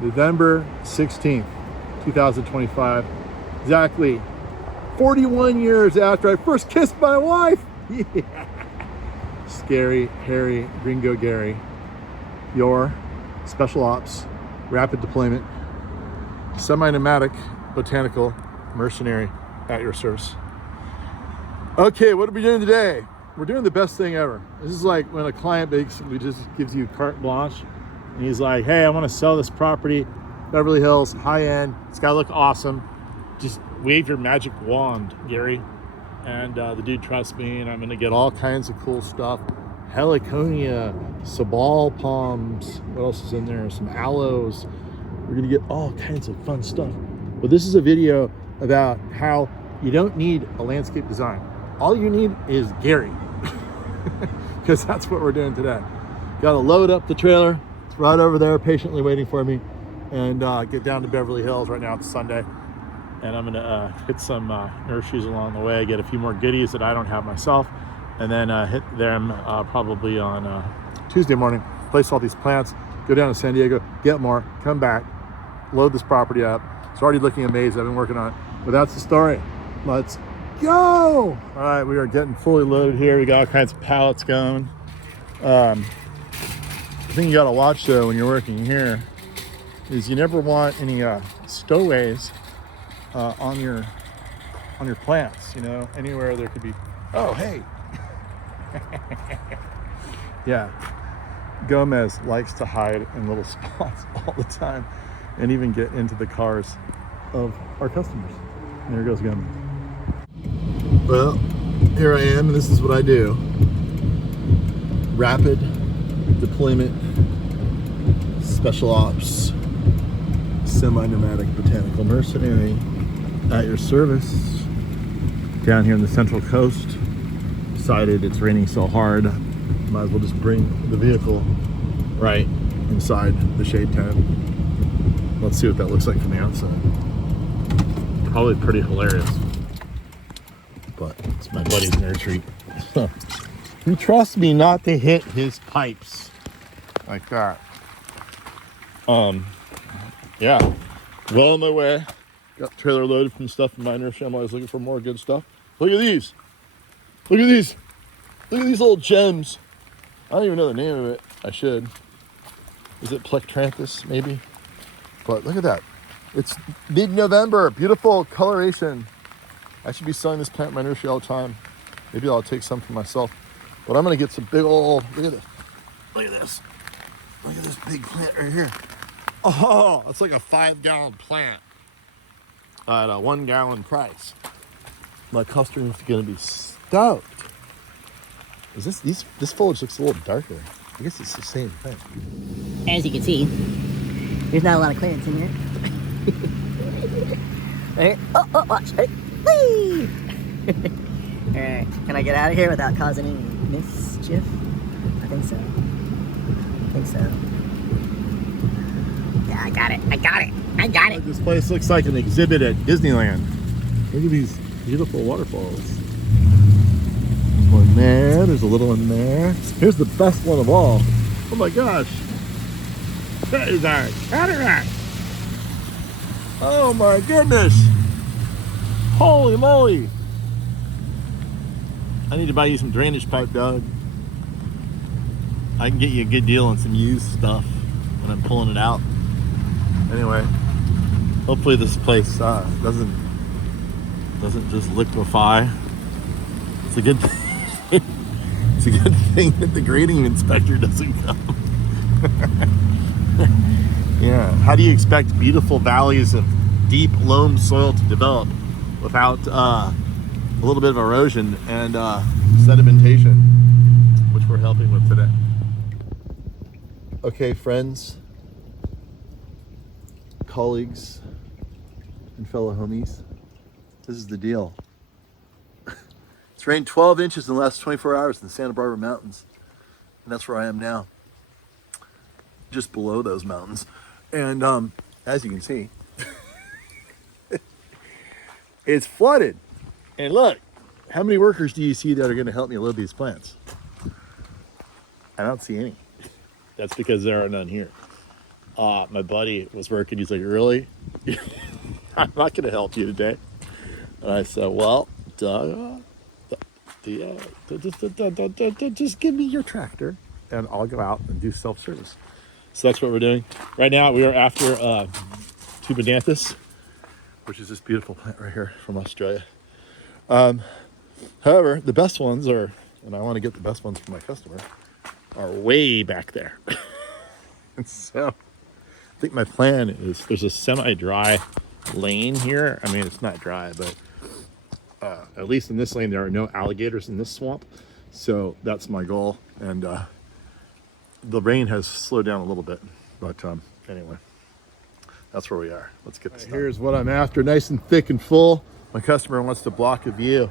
November 16th, 2025. Exactly 41 years after I first kissed my wife. Yeah. Scary, hairy, Gringo Gary. Your special ops, rapid deployment, semi-nomadic, botanical mercenary at your service. Okay, what are we doing today? We're doing the best thing ever. This is like when a client basically just gives you carte blanche and he's like, hey, I want to sell this property, Beverly Hills, high end, it's gotta look awesome. Just wave your magic wand, Gary. And the dude trusts me, and I'm gonna get all kinds of cool stuff. Heliconia, sabal palms, what else is in there? Some aloes. We're gonna get all kinds of fun stuff. But this is a video about how you don't need a landscape design. All you need is Gary. Because that's what we're doing today. Gotta load up the trailer. It's right over there, patiently waiting for me. And get down to Beverly Hills. Right now it's Sunday. And I'm gonna hit some nurseries along the way, get a few more goodies that I don't have myself, and then hit them probably on Tuesday morning, place all these plants, go down to San Diego, get more, come back, load this property up. It's already looking amazing. I've been working on it, but that's the story. Let's go. All right, we are getting fully loaded here. We got all kinds of pallets going. The thing you gotta watch though when you're working here is you never want any stowaways on your plants, you know, anywhere there could be, oh, hey. Yeah, Gomez likes to hide in little spots all the time and even get into the cars of our customers. And there goes Gomez. Well, here I am, and this is what I do. Rapid deployment, special ops, semi-nomadic botanical mercenary at your service. Down here in the Central Coast. Decided it's raining so hard, might as well just bring the vehicle right inside the shade tent. Let's see what that looks like from the outside. Probably pretty hilarious, but it's my buddy's nursery. He trusts me not to hit his pipes like that. Yeah, well on my way. Got the trailer loaded from stuff in my nursery. I'm always looking for more good stuff. Look at these. Look at these. Look at these little gems. I don't even know the name of it. I should. Is it Plectranthus, maybe? But look at that. It's mid-November. Beautiful coloration. I should be selling this plant in my nursery all the time. Maybe I'll take some for myself. But I'm going to get some big old... Look at this. Look at this. Look at this big plant right here. Oh, it's like a 5-gallon plant at a 1-gallon price. My customer's going to be stoked. Is this foliage looks a little darker. I guess it's the same thing. As you can see, there's not a lot of clearance in here. Right. Oh, watch. Right. Whee! Alright, can I get out of here without causing any mischief? I think so. Yeah, I got it. This place looks like an exhibit at Disneyland. Look at these beautiful waterfalls. There's one there, there's a little one there. Here's the best one of all. Oh my gosh. That is our cataract. Oh my goodness. Holy moly. I need to buy you some drainage pipe, Doug. I can get you a good deal on some used stuff when I'm pulling it out. Anyway, hopefully this place doesn't just liquefy. It's a good thing. It's a good thing that the grading inspector doesn't come. Yeah. How do you expect beautiful valleys of deep loam soil to develop without a little bit of erosion and sedimentation, which we're helping with today? Okay, friends, colleagues, and fellow homies, this is the deal. It's rained 12 inches in the last 24 hours in the Santa Barbara Mountains. And that's where I am now, just below those mountains. And as you can see, it's flooded. And look, how many workers do you see that are going to help me load these plants? I don't see any. That's because there are none here. my buddy was working. He's like, really? I'm not going to help you today. And I said, well, just give me your tractor and I'll go out and do self-service. So that's what we're doing. Right now we are after Tubidanthus, which is this beautiful plant right here from Australia. However, the best ones are, and I want to get the best ones for my customer, are way back there. And so I think my plan is there's a semi-dry lane here. I mean, it's not dry, but at least in this lane, there are no alligators in this swamp. So that's my goal. And the rain has slowed down a little bit, but anyway, that's where we are. Let's get this done. Here's what I'm after, nice and thick and full. My customer wants to block a view.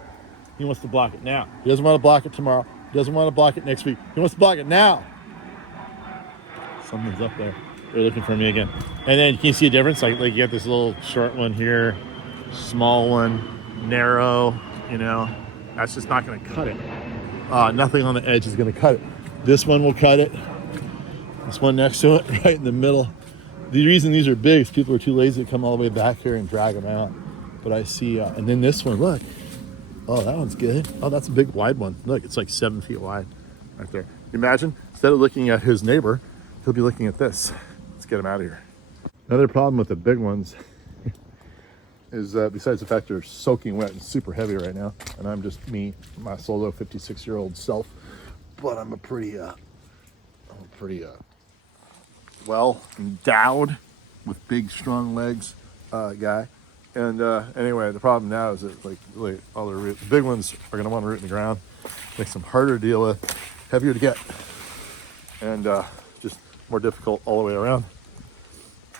He wants to block it now. He doesn't want to block it tomorrow. He doesn't want to block it next week. He wants to block it now. Something's up there. They're looking for me again. And then can you see a difference? Like you get this little short one here, small one, narrow, you know, that's just not going to cut it. Nothing on the edge is going to cut it. This one will cut it. This one next to it, right in the middle. The reason these are big is people are too lazy to come all the way back here and drag them out. But I see, and then this one, look. Oh, that one's good. Oh, that's a big wide one. Look, it's like 7 feet wide right there. Imagine, instead of looking at his neighbor, he'll be looking at this. Let's get him out of here. Another problem with the big ones is besides the fact they're soaking wet and super heavy right now, and I'm just me, my solo 56-year-old self, but I'm a pretty well endowed with big, strong legs guy. And anyway, the problem now is that like really all the big ones are going to want to root in the ground, makes them harder to deal with, heavier to get, and just more difficult all the way around.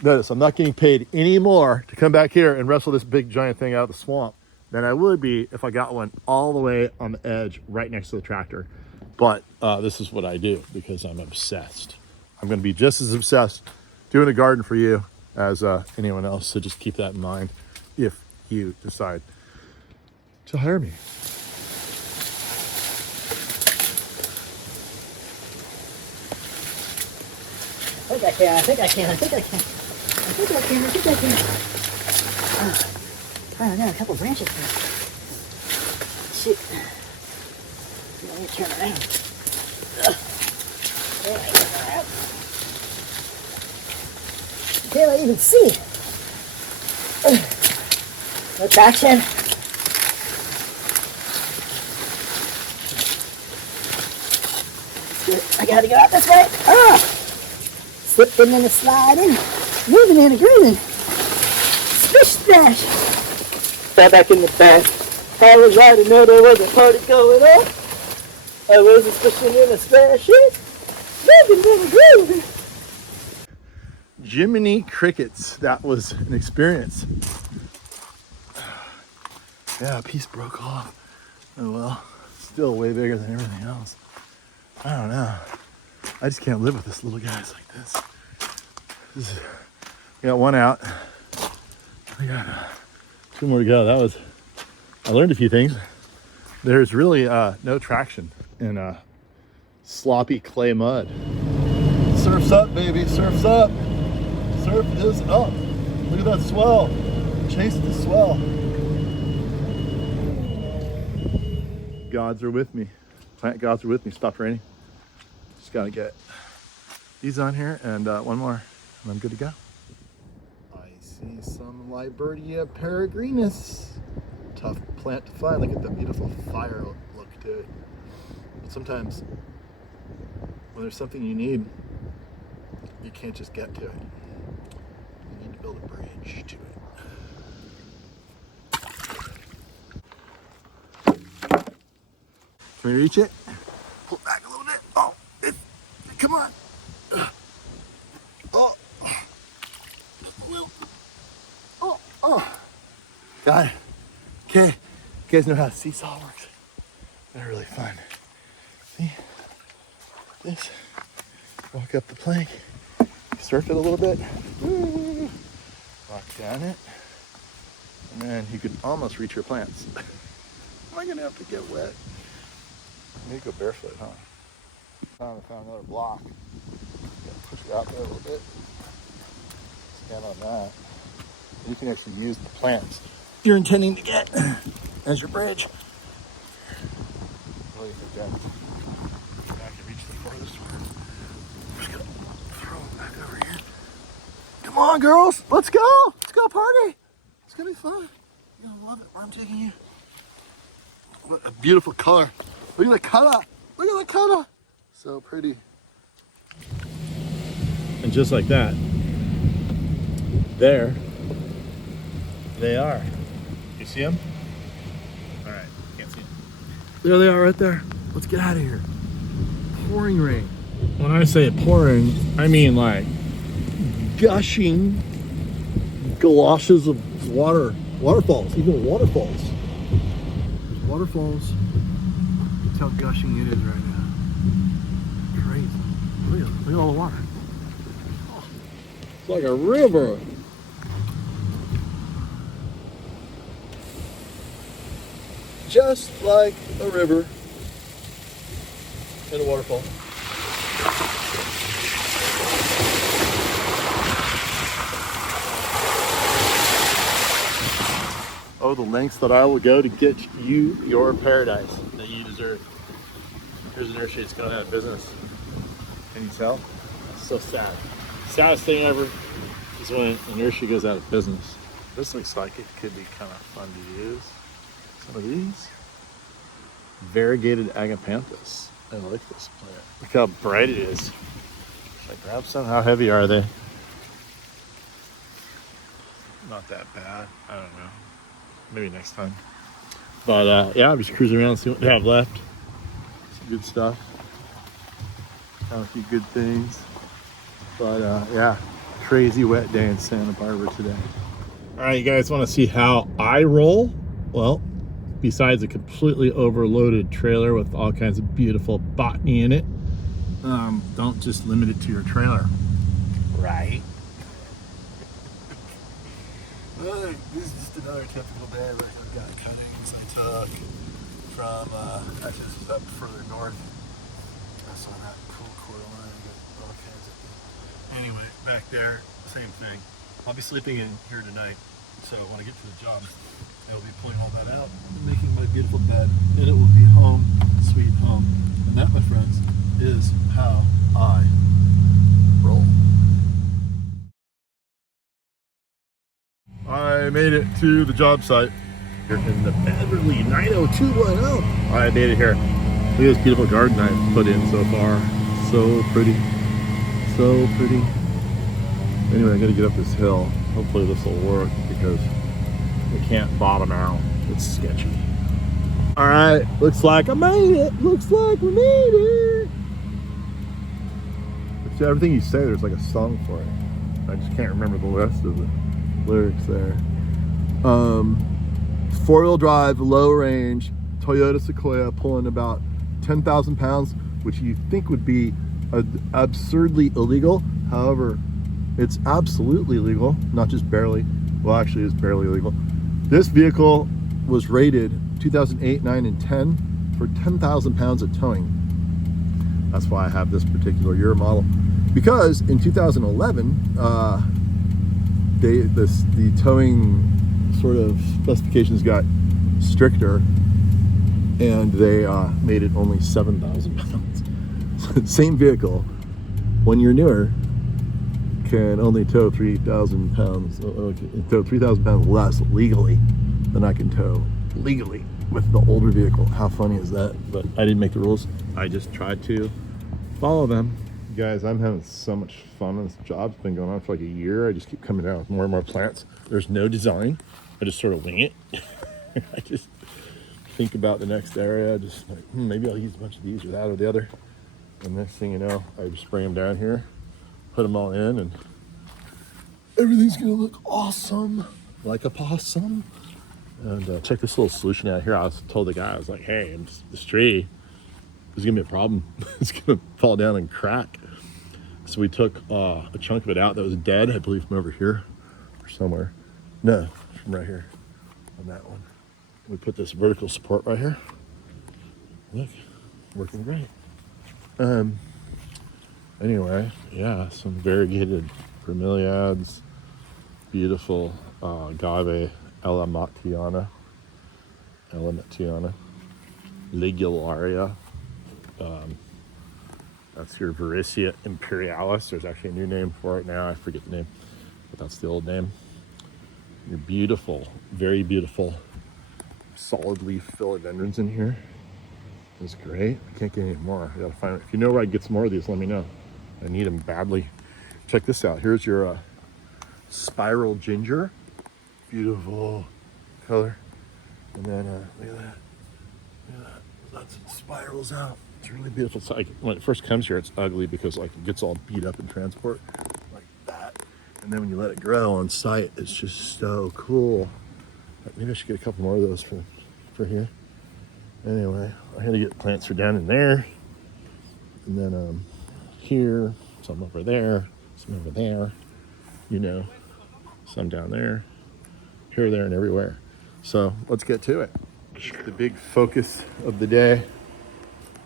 Notice I'm not getting paid any more to come back here and wrestle this big giant thing out of the swamp than I would be if I got one all the way on the edge right next to the tractor. But this is what I do because I'm obsessed. I'm going to be just as obsessed doing a garden for you as anyone else, so just keep that in mind if you decide to hire me. I think I can. I think I can. Oh, I got a couple branches here. Shoot. Let me turn around. Can't I even see? No traction. I gotta go out this way. Slipping and sliding, moving and grooving. Splish splash. Fell back in the back. I was right to know there was a party going on. I wasn't splishing in a splashing. Moving and grooving. Jiminy crickets, that was an experience. Yeah, a piece broke off. Oh well, still way bigger than everything else. I don't know. I just can't live with this little guys like this. We got one out. We got 2 more to go. I learned a few things. There's really no traction in sloppy clay mud. Surf's up, baby, surf's up. Surf is up. Look at that swell. Chase the swell. Gods are with me. Plant gods are with me. Stopped raining. Just gotta get these on here and one more, and I'm good to go. I see some Liberia peregrinus. Tough plant to find. Look at the beautiful fire look to it. But sometimes when there's something you need, you can't just get to it. You need to build a bridge to it. Can we reach it? Pull back a little bit. Oh, come on. Oh. Got it. Okay. You guys know how seesaw works. They're really fun. See? This. Walk up the plank. Surf it a little bit. Woo. Walk down it. And then you can almost reach your plants. Am I going to have to get wet? I need to go barefoot, huh? I found another block. Gotta push it out there a little bit. can on that. You can actually use the plants you're intending to get as your bridge. Really forget. I can reach the farthest one. I'm just gonna throw it back over here. Come on, girls, let's go. Let's go party. It's gonna be fun. You're gonna love it where I'm taking you. What a beautiful color. Look at the color. Look at the color. So pretty. And just like that, there they are. You see them? All right, can't see them. There they are right there. Let's get out of here. Pouring rain. When I say pouring, I mean like gushing galoshes of water. Waterfalls, even waterfalls. There's waterfalls. That's how gushing it is right now. Crazy. Look at all the water. Oh, it's like a river. Just like a river and a waterfall. Oh, the lengths that I will go to get you your paradise that you deserve. Here's a nursery that's going out of business. Can you tell? It's so sad. Saddest thing ever is when a nursery goes out of business. This looks like it could be kind of fun to use. Some of these. Variegated agapanthus. I like this plant. Look how bright it is. Should I grab some? How heavy are they? Not that bad. I don't know. Maybe next time. But yeah, I'm just cruising around, see what they have left. Some good stuff. Found a few good things. But yeah, crazy wet day in Santa Barbara today. All right, you guys want to see how I roll? Well, besides a completely overloaded trailer with all kinds of beautiful botany in it, don't just limit it to your trailer, right? Well, this is just another typical day. Look, I've got cuttings I took from, actually this was up further north. I saw that cool cordyline, all kinds of things. Anyway, back there, same thing. I'll be sleeping in here tonight, so when I get to the job, I'll be pulling all that out, making my beautiful bed, and it will be home, sweet home. And that, my friends, is how I roll. I made it to the job site. Here in the Beverly 90210. I made it here. Look at this beautiful garden I've put in so far. So pretty. So pretty. Anyway, I gotta get up this hill. Hopefully this will work because we can't bottom out. It's sketchy. All right, looks like I made it. Looks like we made it. See, everything you say, there's like a song for it. I just can't remember the rest of the lyrics there. 4-wheel drive, low range, Toyota Sequoia pulling about 10,000 pounds, which you think would be absurdly illegal. However, it's absolutely legal, not just barely. Well, actually, it's barely legal. This vehicle was rated 2008, 9, and 10 for 10,000 pounds of towing. That's why I have this particular year model. Because in 2011, the towing sort of specifications got stricter, and they made it only 7,000 pounds. So same vehicle, 1 year newer, can only tow 3,000 pounds, tow 3,000 pounds less legally than I can tow legally with the older vehicle. How funny is that? But I didn't make the rules. I just tried to follow them. Guys, I'm having so much fun on this job. It's been going on for like a year. I just keep coming out with more and more plants. There's no design. I just sort of wing it. I just think about the next area. Just like, maybe I'll use a bunch of these or that or the other. And next thing you know, I just bring them down here, put them all in, and everything's gonna look awesome, like a possum. And check this little solution out here. I was told the guy, I was like, hey, this tree is gonna be a problem. It's gonna fall down and crack. So we took a chunk of it out that was dead, I believe from over here or somewhere. No, from right here on that one. We put this vertical support right here. Look, working great. Anyway, yeah, some variegated bromeliads, beautiful agave Elamatiana, ligularia. That's your Varicia imperialis. There's actually a new name for it now. I forget the name, but that's the old name. Your beautiful, very beautiful solid leaf philodendrons in here. It's great. I can't get any more. I gotta find it. If you know where I get some more of these, let me know. I need them badly. Check this out. Here's your spiral ginger. Beautiful color. And then look at that. Look at that. Lots of spirals out. It's really beautiful. So like, when it first comes here, it's ugly because like it gets all beat up in transport like that. And then when you let it grow on site, it's just so cool. Maybe I should get a couple more of those for here. Anyway, I had to get plants for down in there. And then here, some over there, some over there, you know, some down there, here, there, and everywhere. So let's get to it. The big focus of the day.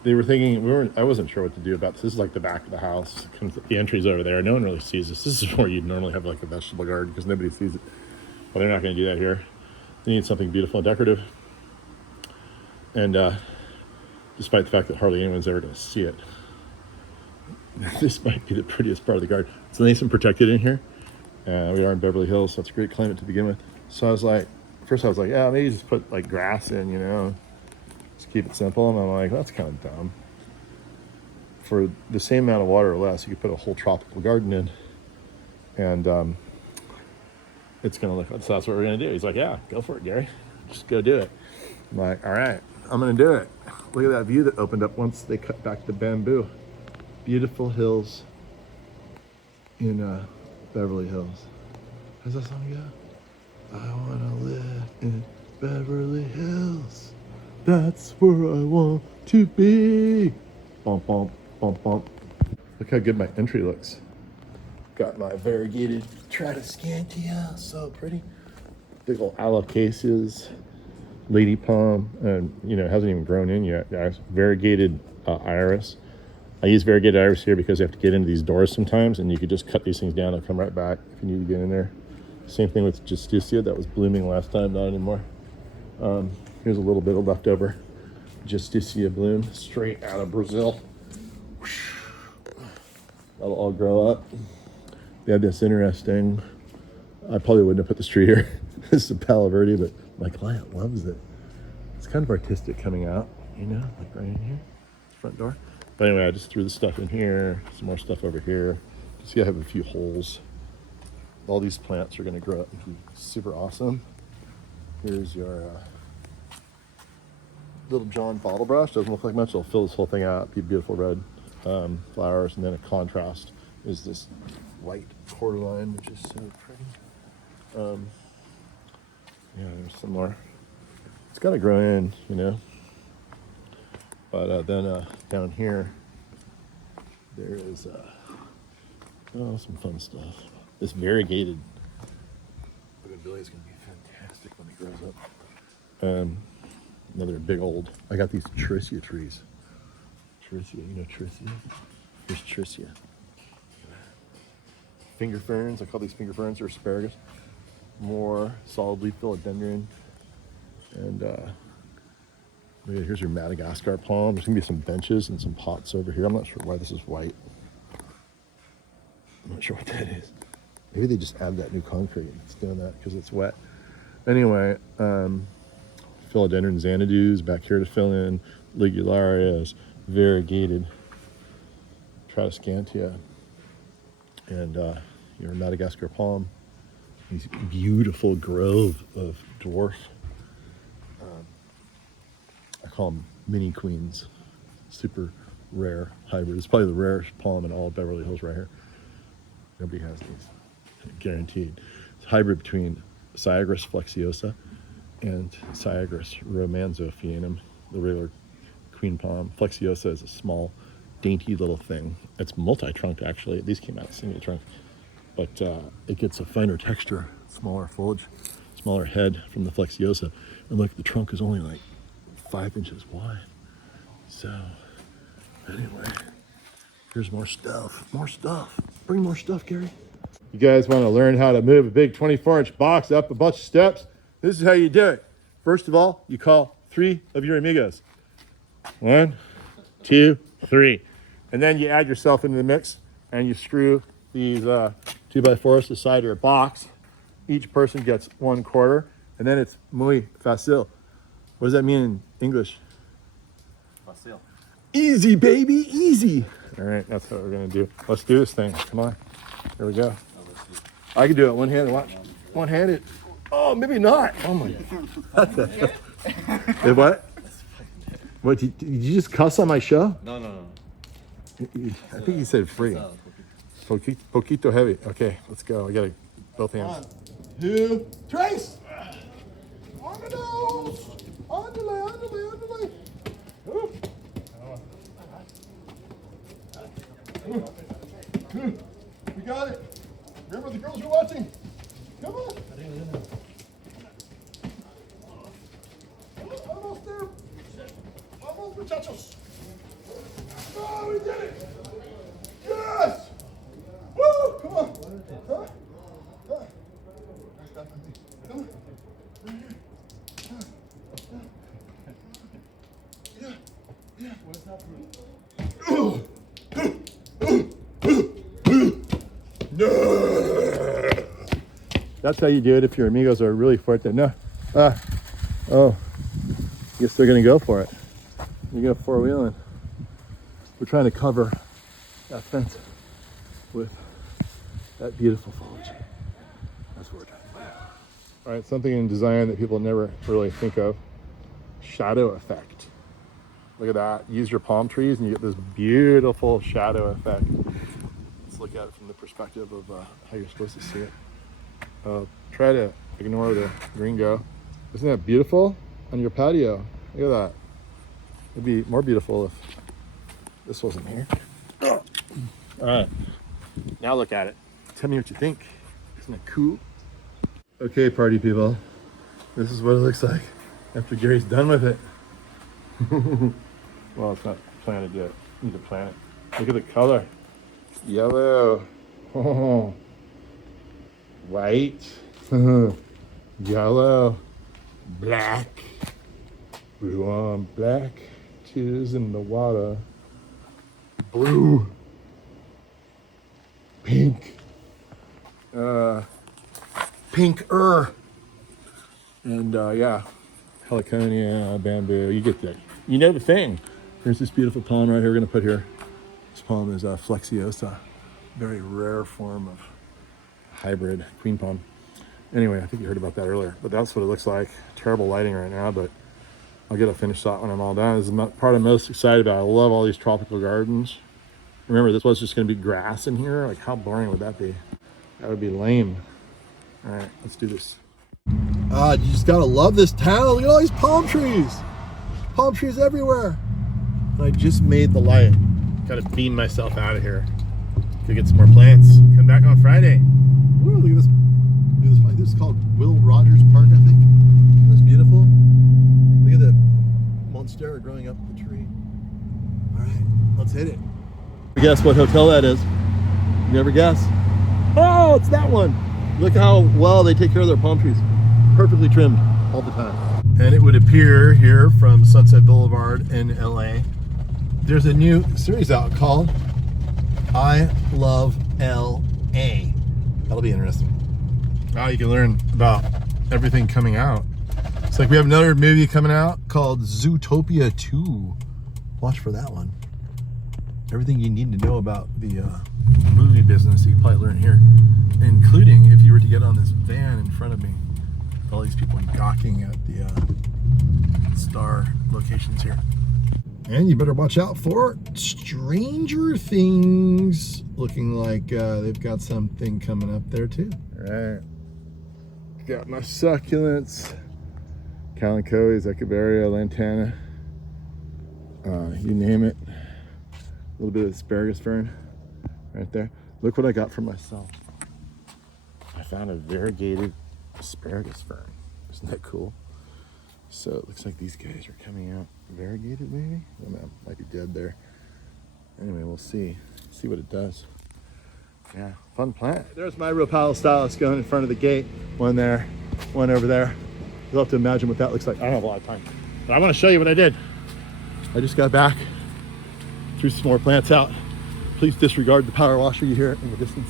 They were thinking, I wasn't sure what to do about this. This is like the back of the house. The entry's over there. No one really sees this. This is where you'd normally have like a vegetable garden because nobody sees it. But they're not going to do that here. They need something beautiful and decorative. And despite the fact that hardly anyone's ever going to see it, this might be the prettiest part of the garden. It's nice and protected in here. We are in Beverly Hills, so it's a great climate to begin with. So I was like, first I was like, yeah, maybe just put like grass in, you know, just keep it simple. And I'm like, that's kind of dumb. For the same amount of water or less, you could put a whole tropical garden in, and it's going to look, so that's what we're going to do. He's like, yeah, go for it, Gary. Just go do it. I'm like, all right, I'm going to do it. Look at that view that opened up once they cut back the bamboo. Beautiful hills in Beverly Hills. How's that song go? I want to live in Beverly Hills. That's where I want to be. Bump, bump, bump, bump. Look how good my entry looks. Got my variegated Tradescantia, so pretty. Big old alocasis, lady palm, and you know, it hasn't even grown in yet, guys. Variegated iris. I use variegated iris here because you have to get into these doors sometimes, and you could just cut these things down and come right back if you need to get in there. Same thing with Justicia, that was blooming last time, not anymore. Here's a little bit of leftover Justicia bloom, straight out of Brazil. That'll all grow up. They have this interesting, I probably wouldn't have put this tree here. This is a Palo Verde, but my client loves it. It's kind of artistic coming out, you know, like right in here, front door. But anyway, I just threw the stuff in here, some more stuff over here. See, I have a few holes. All these plants are gonna grow up and be super awesome. Here's your Little John bottle brush. Doesn't look like much. It'll fill this whole thing out. Be beautiful red flowers, and then a contrast is this white cordyline, which is so pretty. Yeah, there's some more. It's got to grow in, you know. But then down here, there is some fun stuff. This variegated bougainvillea is going to be fantastic when it grows up. Another big old, I got these Tricia trees. Tricia, you know Tricia? Here's Tricia. Finger ferns, I call these finger ferns or asparagus. More solid leaf philodendron. And here's your Madagascar palm. There's gonna be some benches and some pots over here. I'm not sure why this is white. I'm not sure what that is. Maybe they just add that new concrete. It's doing that because it's wet. Anyway, philodendron xanadus back here to fill in, ligularias, variegated Tradescantia, and your Madagascar palm. These beautiful grove of dwarf, I call them mini queens, super rare hybrid. It's probably the rarest palm in all of Beverly Hills right here. Nobody has these, guaranteed. It's a hybrid between Cyagrus flexiosa and Cyagrus romanzophianum, the regular queen palm. Flexiosa is a small, dainty little thing. It's multi-trunked, actually. These came out single trunk, but it gets a finer texture, smaller foliage, smaller head from the flexiosa. And look, the trunk is only like 5 inches wide. So, anyway, here's more stuff. More stuff. Bring more stuff, Gary. You guys want to learn how to move a big 24-inch box up a bunch of steps? This is how you do it. First of all, you call 3 of your amigos. 1, 2, 3. And then you add yourself into the mix and you screw these 2x4s to the side of your box. Each person gets 1/4, and then it's muy fácil. What does that mean in English? Fácil. Easy, baby, easy. All right, that's what we're gonna do. Let's do this thing. Come on. Here we go. I can do it one-handed. Watch. One-handed. Oh, maybe not. Oh my. Hey, what? What? Did you just cuss on my show? No. I think you said free. Poquito heavy. Okay, let's go. I got both hands. 1, 2, trace. On the nose. Underlay. We got it. Remember the girls are watching. Come on. Almost there. Almost, muchachos. Oh, we did it. Yes. Woo, come on. Huh? Huh? Come on. Yeah. What's that for? That's how you do it if your amigos are really fuerte. No. Oh. Guess they're gonna go for it. You're gonna four-wheeling. We're trying to cover that fence with that beautiful foliage. That's what we're trying to do. All right, something in design that people never really think of. Shadow effect. Look at that. Use your palm trees and you get this beautiful shadow effect. Let's look at it from the perspective of how you're supposed to see it. Try to ignore the gringo. Isn't that beautiful on your patio? Look at that. It'd be more beautiful if this wasn't here. All right, now look at it. Tell me what you think. Isn't it cool? Okay, party people. This is what it looks like after Gary's done with it. Well, it's not planted yet. You need to plant it. Look at the color. Yellow. Oh. White. Yellow. Black. Blue on black. Tears in the water. Blue. Pink. Pinker. And yeah. Heliconia, bamboo. You get that. You know the thing. There's this beautiful palm right here we're going to put here. This palm is Flexiosa. Very rare form of hybrid queen palm. Anyway, I think you heard about that earlier, but that's what it looks like. Terrible lighting right now, but I'll get a finished shot when I'm all done. This is the part I'm most excited about. I love all these tropical gardens. Remember, this was just going to be grass in here. Like, how boring would that be? That would be lame. All right, let's do this. You just gotta love this town. Look at all these palm trees. Palm trees everywhere. And I just made the light. Gotta beam myself out of here. Go get some more plants. Come back on Friday. Woo, look at this. Look at this. This is called Will Rogers Park, I think. Isn't this beautiful? Look at the monstera growing up the tree. All right, let's hit it. Guess what hotel that is? You never guess. Oh, it's that one. Look how well they take care of their palm trees. Perfectly trimmed all the time. And it would appear here from Sunset Boulevard in LA, there's a new series out called I Love LA. That'll be interesting. Now you can learn about everything coming out. It's like we have another movie coming out called Zootopia 2. Watch for that one. Everything you need to know about the movie business you can probably learn here, including if you were to get on this van in front of me. All these people gawking at the star locations here. And you better watch out for Stranger Things. Looking like they've got something coming up there too. All right. Got my succulents. Kalanchoe, Echeveria, lantana. You name it. A little bit of asparagus fern right there. Look what I got for myself. I found a variegated asparagus fern. Isn't that cool? So it looks like these guys are coming out variegated, maybe? I don't know, might be dead there. Anyway, we'll see what it does. Yeah, fun plant. There's my Ropal stylus going in front of the gate. One there, one over there. You'll have to imagine what that looks like. I don't have a lot of time, but I want to show you what I did. I just got back, threw some more plants out. Please disregard the power washer you hear in the distance.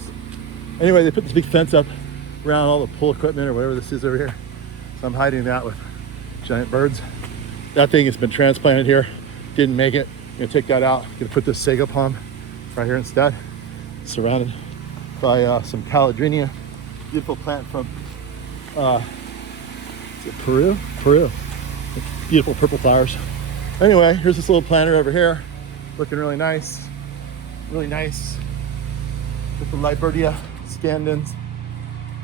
Anyway, they put this big fence up around all the pool equipment or whatever this is over here. So I'm hiding that with giant birds. That thing has been transplanted here. Didn't make it. I'm gonna take that out. I'm gonna put this sago palm right here instead. Surrounded by some caladrinia. Beautiful plant from is it Peru? Peru. Beautiful purple flowers. Anyway, here's this little planter over here. Looking really nice. Really nice. With the Libertia scandens,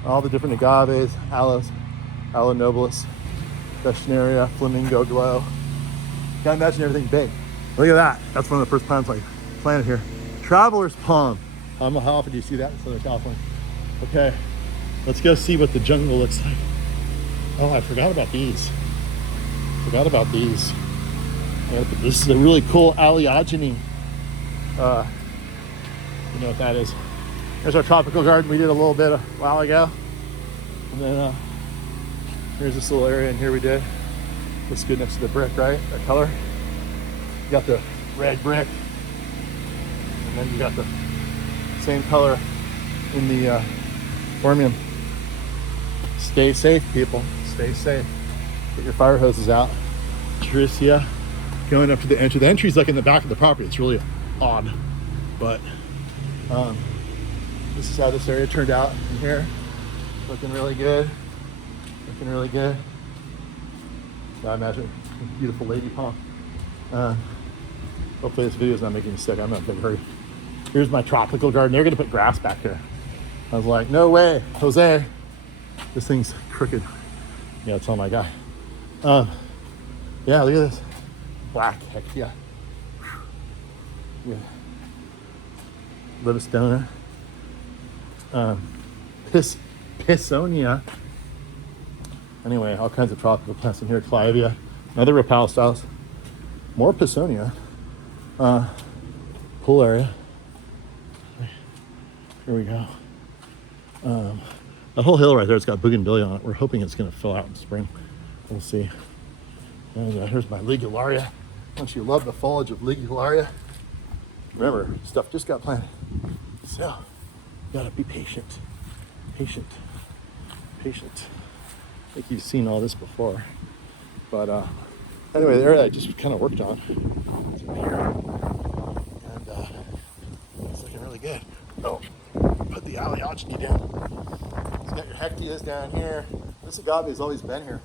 all the different agaves, aloes, aloe nobilis, Veschneria, flamingo glow. Can't imagine everything big. Look at that. That's one of the first plants I planted here. Traveler's palm. How often do you see that in Southern California? Okay, let's go see what the jungle looks like. Oh, I forgot about these. This is a really cool aleogeny. You know what that is. There's our tropical garden we did a little bit a while ago. And then here's this little area in here we did. Looks good next to the brick, right? That color. You got the red brick. And then you got the same color in the Formium. Stay safe, people. Stay safe. Get your fire hoses out. Tricia going up to the entry. The entry's like in the back of the property. It's really odd. But this is how this area turned out in here. Looking really good. Looking really good. I imagine beautiful lady palm. Hopefully this video is not making me sick. I'm in a big hurry. Here's my tropical garden. They're gonna put grass back here. I was like, no way, Jose. This thing's crooked. Yeah, tell my guy. Yeah, look at this. Black, heck yeah. Yeah. Livistona. Pissonia. Anyway, all kinds of tropical plants in here. Clivia, another Ropal stylus. More Pissonia. Pool area. Here we go. That whole hill right there, it's got bougainvillea on it. We're hoping it's going to fill out in spring. We'll see. And here's my ligularia. Don't you love the foliage of ligularia? Remember, stuff just got planted. So, you gotta be patient. Patient. Patient. I think you've seen all this before. But anyway, the area I just kind of worked on is right here. And it's looking really good. Oh, put the aleogeny down. It's got your hectias down here. This agave has always been here.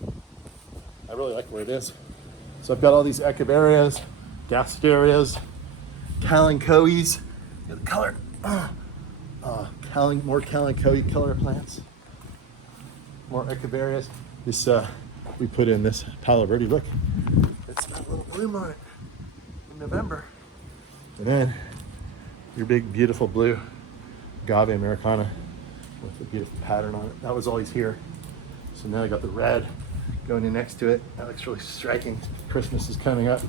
I really like where it is. So I've got all these echeverias, gasterias, kalanchoes. Get the color. More kalanchoe color plants. More echeverias. This we put in this Palo Verde. Look, it's got a little bloom on it in November. And then your big beautiful blue agave Americana with a beautiful pattern on it. That was always here. So now I got the red going in next to it. That looks really striking. Christmas is coming up.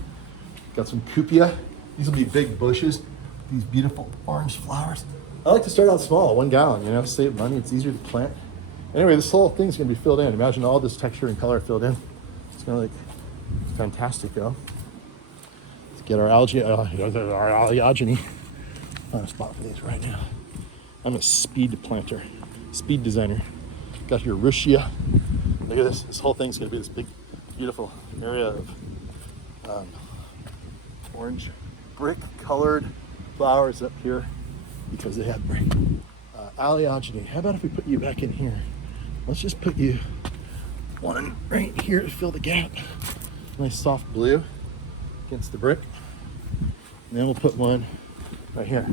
Got some cupia. These will be big bushes. These beautiful orange flowers. I like to start out small, 1 gallon, you know, save money. It's easier to plant. Anyway, this whole thing's gonna be filled in. Imagine all this texture and color filled in. It's gonna look fantastic, though. Let's get our algae, our aleogeny on a spot for these right now. I'm a speed planter, speed designer. Got your Russia. Look at this. This whole thing's gonna be this big, beautiful area of orange brick colored flowers up here because they have brick. Aleogeny. How about if we put you back in here? Let's just put you one right here to fill the gap. Nice soft blue against the brick. And then we'll put one right here.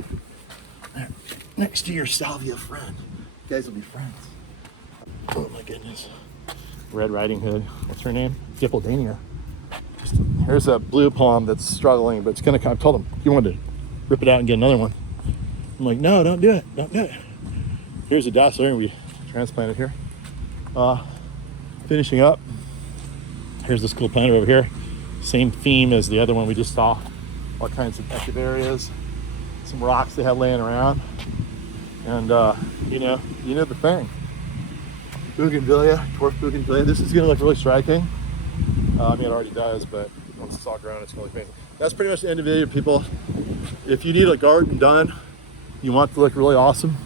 There, next to your salvia friend. You guys will be friends. Oh my goodness. Red Riding Hood. What's her name? Dippeldania. Here's a blue palm that's struggling, but it's gonna come. I told him he wanted to rip it out and get another one. I'm like, no, don't do it. Don't do it. Here's a Dassler we transplanted here. Finishing up. Here's this cool planter over here. Same theme as the other one we just saw. All kinds of echeverias, some rocks they had laying around. And you know the thing. Bougainvillea, dwarf bougainvillea. This is gonna look really striking. I mean, it already does, but once it's all grown, it's gonna look amazing. That's pretty much the end of the video, people. If you need a garden done, you want it to look really awesome,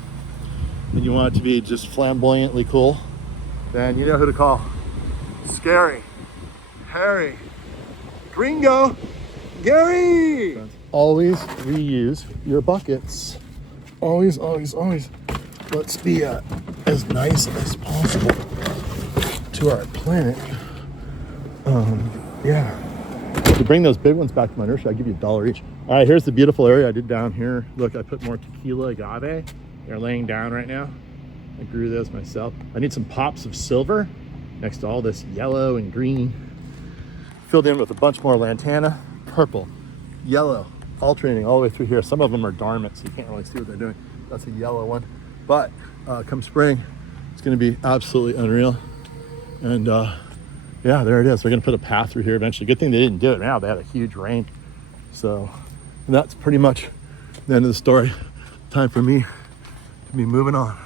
and you want it to be just flamboyantly cool, then you know who to call. Scary, hairy, Gringo, Gary! Always reuse your buckets. Always, always, always. Let's be as nice as possible to our planet. Yeah. To bring those big ones back to my nursery, I'll give you $1 each. All right, here's the beautiful area I did down here. Look, I put more tequila agave. They're laying down right now. I grew those myself. I need some pops of silver next to all this yellow and green. Filled in with a bunch more lantana, purple, yellow, alternating all the way through here. Some of them are dormant, so you can't really see what they're doing. That's a yellow one. But come spring, it's gonna be absolutely unreal. And yeah, there it is. They're gonna put a path through here eventually. Good thing they didn't do it now. They had a huge rain. So that's pretty much the end of the story. Time for me to be moving on.